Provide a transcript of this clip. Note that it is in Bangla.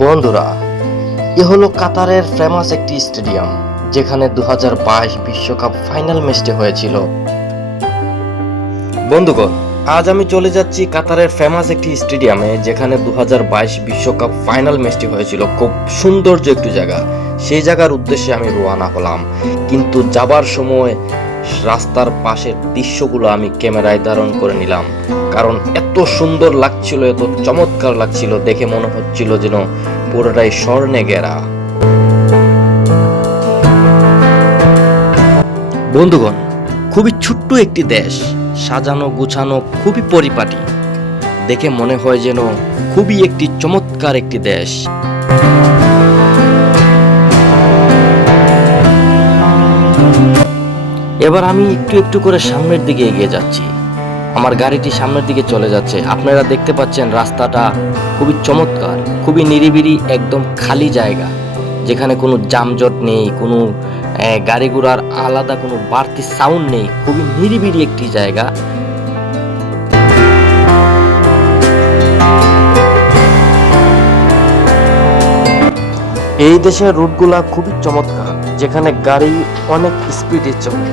বন্ধুরা, এ হলো কাতারের ফেমাস একটি স্টেডিয়াম, যেখানে দু বিশ্বকাপ ফাইনাল ম্যাচটি হয়েছিল। বন্ধুগণ, আজ আমি চলে যাচ্ছি কাতারের ফেমাস একটি স্টেডিয়ামে, যেখানে দু বিশ্বকাপ ফাইনাল ম্যাচটি হয়েছিল। খুব সৌন্দর্য একটি জায়গা। সেই জায়গার উদ্দেশ্যে আমি রোয়ানা হলাম। কিন্তু যাবার সময় রাস্তার পাশের দৃশ্যগুলো আমি ক্যামেরায় ধারণ করে নিলাম। কারণ এত সুন্দর লাগছিল, এত চমৎকার লাগছিল, দেখে মনে হচ্ছিল যেন পুরোটাই স্বর্ণে ঘেরা। বন্ধুগণ, খুবই ছোট্ট একটি দেশ, সাজানো গুছানো খুবই পরিপাটি। দেখে মনে হয় যেন খুবই একটি চমৎকার একটি দেশ। এবার আমি একটু একটু করে সামনের দিকে এগিয়ে যাচ্ছি। আমার গাড়িটি সামনের দিকে চলে যাচ্ছে। আপনারা দেখতে পাচ্ছেন রাস্তাটা খুবই চমৎকার, খুবই নিরিবিলি, একদম খালি জায়গা, যেখানে কোনো যানজট নেই, কোনো গাড়ি ঘোড়ার আলাদা কোনো বাড়তি সাউন্ড নেই, খুবই নিরিবিলি একটি জায়গা। এই দেশের রুটগুলা খুবই চমৎকার। যেখানে গাড়ি অনেক স্পিডে চলে।